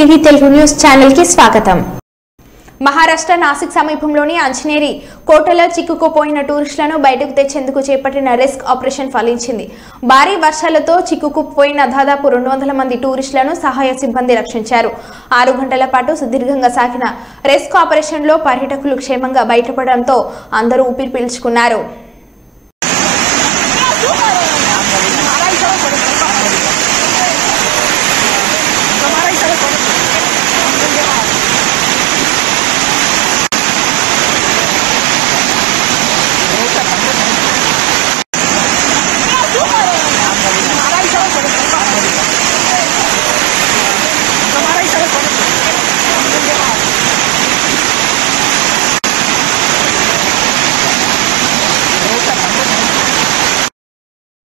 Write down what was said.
TV Telugu news channel కి స్వాగతం. మహారాష్ట్ర నాసిక్ సమీపంలోని అంజనేరి కోటలో చిక్కుకుపోయిన టూరిస్టులను బయటకు తెచ్చేందుకు చేపట్టిన రెస్క్యూ ఆపరేషన్ ఫలించింది. భారీ వర్షాలతో చిక్కుకుపోయిన దాదాపు 200 మంది టూరిస్టులను సహాయ సిబ్బంది రక్షించారు. 6 గంటల పాటు సుదీర్ఘంగా సాగిన రెస్క్యూ ఆపరేషన్లో పర్యాటకులు క్షేమంగా బయటపడడంతో అందరూ ఊపిరి పీల్చుకున్నారు.